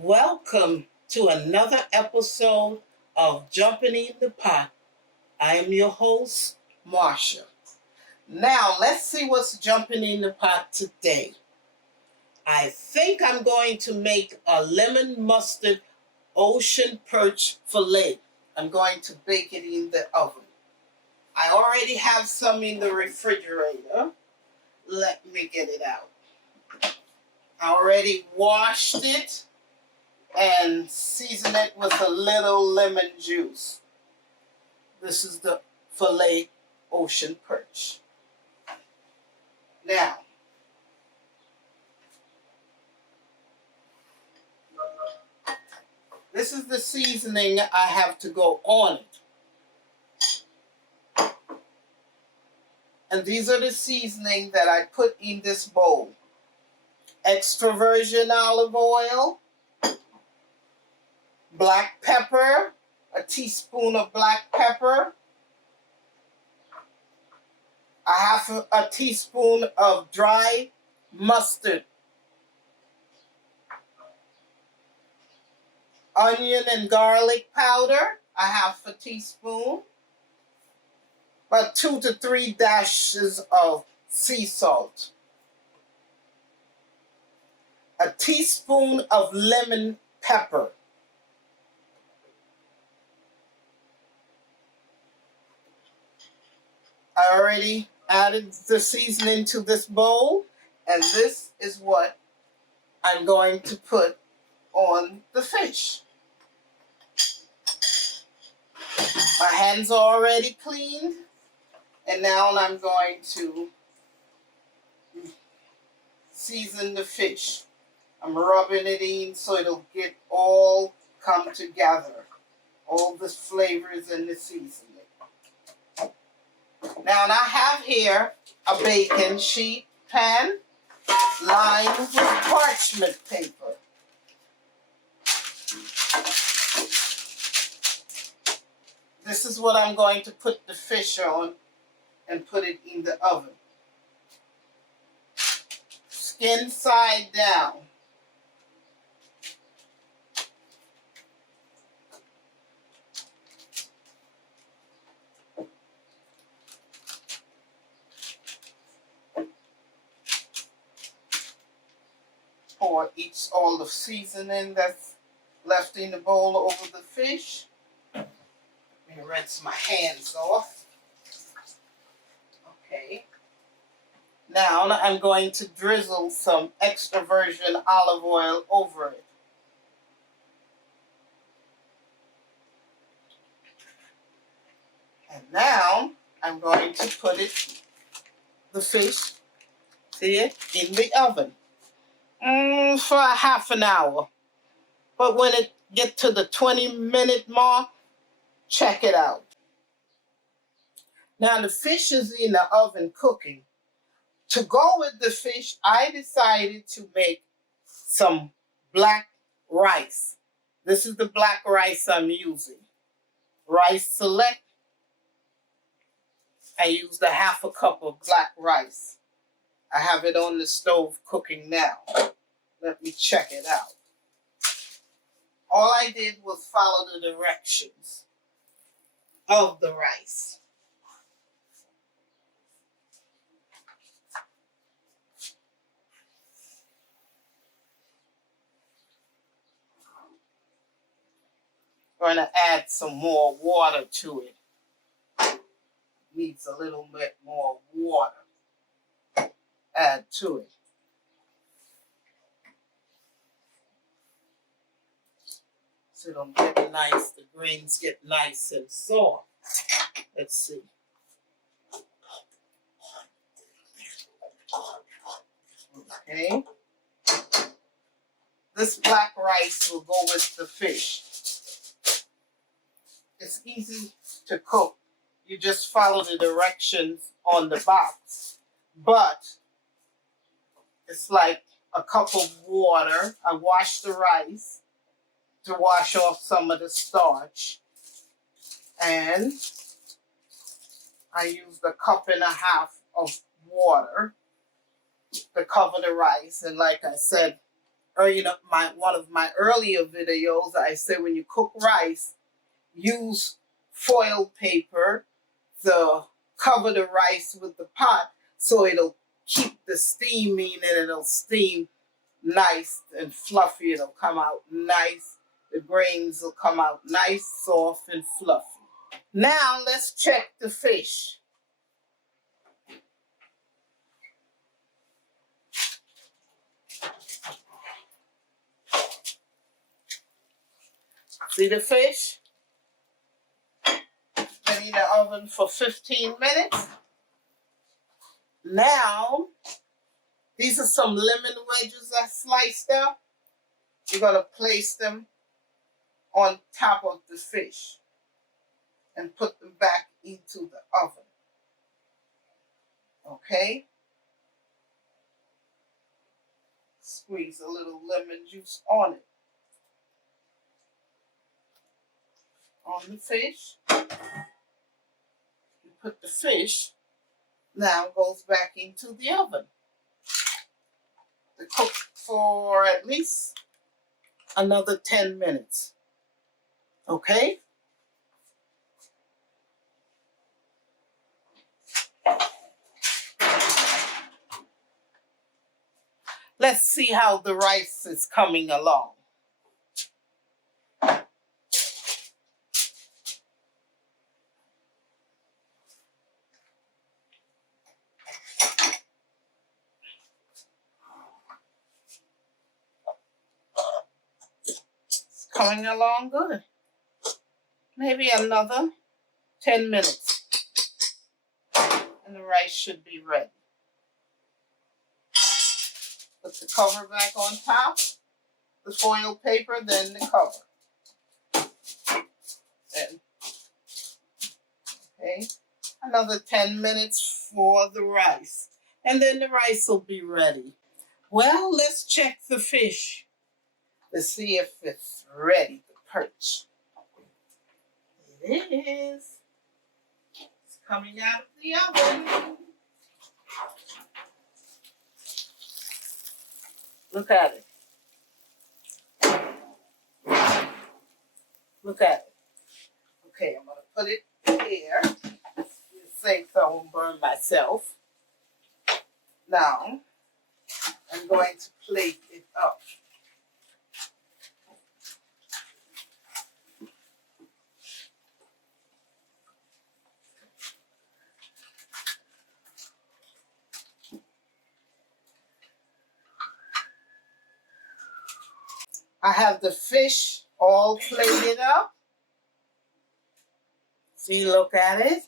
Welcome to another episode of Jumping in the Pot. I am your host, Marcia. Now, let's see what's jumping in the pot today. I think I'm going to make a lemon mustard ocean perch fillet. I'm going to bake it in the oven. I already have some in the refrigerator. Let me get it out. I already washed it and season it with a little lemon juice. This is the filet ocean perch. Now, this is the seasoning I have to go on it. And these are the seasoning that I put in this bowl. Extra virgin olive oil, black pepper, a teaspoon of black pepper, a half a teaspoon of dry mustard, onion and garlic powder, a half a teaspoon, about 2 to 3 dashes of sea salt, a teaspoon of lemon pepper, I already added the seasoning to this bowl, and this is what I'm going to put on the fish. My hands are already cleaned, and now I'm going to season the fish. I'm rubbing it in so it'll get all come together, all the flavors and the seasoning. Now I have here a baking sheet pan lined with parchment paper. This is what I'm going to put the fish on and put it in the oven. Skin side down. Pour all the seasoning that's left in the bowl over the fish. Let me rinse my hands off. Okay. Now I'm going to drizzle some extra virgin olive oil over it. And now I'm going to put the fish, see it, in the oven. For a half an hour. But when it gets to the 20-minute mark, check it out. Now the fish is in the oven cooking. To go with the fish, I decided to make some black rice. This is the black rice I'm using. Rice select. I used a half a cup of black rice. I have it on the stove cooking now. Let me check it out. All I did was follow the directions of the rice. I'm going to add some more water to it. Needs a little bit more water. Add to it. So it'll get nice, the grains get nice and soft. Let's see. Okay. This black rice will go with the fish. It's easy to cook. You just follow the directions on the box. But it's like a cup of water. I wash the rice to wash off some of the starch. And I used a cup and a half of water to cover the rice. And like I said or one of my earlier videos, I said when you cook rice, use foil paper to cover the rice with the pot so it'll keep the steam in and it'll steam nice and fluffy. It'll come out nice. The grains will come out nice, soft, and fluffy. Now let's check the fish. See the fish? Been in the oven for 15 minutes. Now, these are some lemon wedges I sliced up. You're going to place them on top of the fish and put them back into the oven. Okay? Squeeze a little lemon juice on it. On the fish. You put the fish, now goes back into the oven to cook for at least another 10 minutes. Okay? Let's see how the rice is coming along. It's coming along good. Maybe another 10 minutes. And the rice should be ready. Put the cover back on top, the foil paper, then the cover. Then, okay, another 10 minutes for the rice. And then the rice will be ready. Well, let's check the fish to see if it's ready to perch. It is. It's coming out of the oven. Look at it. Look at it. Okay, I'm going to put it here. Safe so I won't burn myself. Now, I'm going to plate it up. I have the fish all plated up. See, look at it.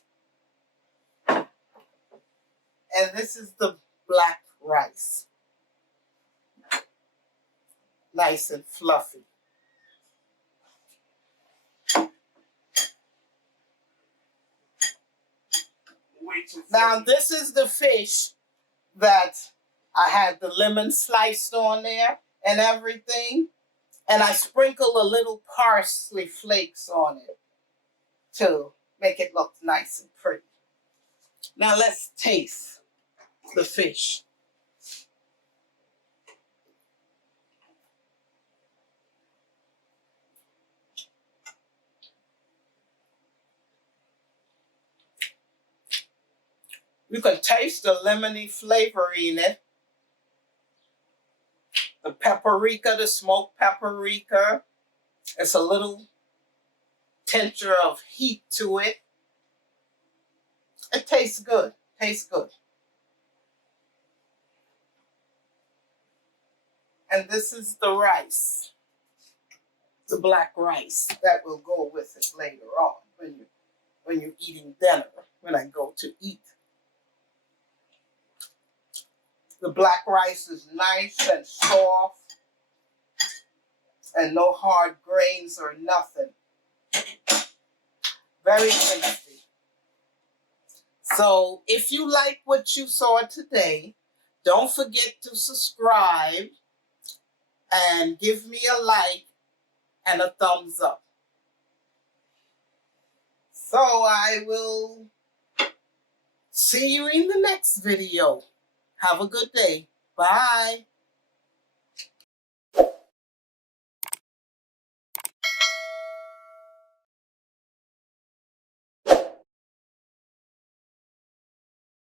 And this is the black rice. Nice and fluffy. Now, this is the fish that I had the lemon sliced on there and everything. And I sprinkle a little parsley flakes on it to make it look nice and pretty. Now let's taste the fish. You can taste the lemony flavor in it. The paprika, the smoked paprika. It's a little tincture of heat to it. It tastes good. Tastes good. And this is the rice. The black rice that will go with it later on when you're eating dinner, when I go to eat. The black rice is nice and soft and no hard grains or nothing. Very tasty. So if you like what you saw today, don't forget to subscribe and give me a like and a thumbs up. So I will see you in the next video. Have a good day. Bye.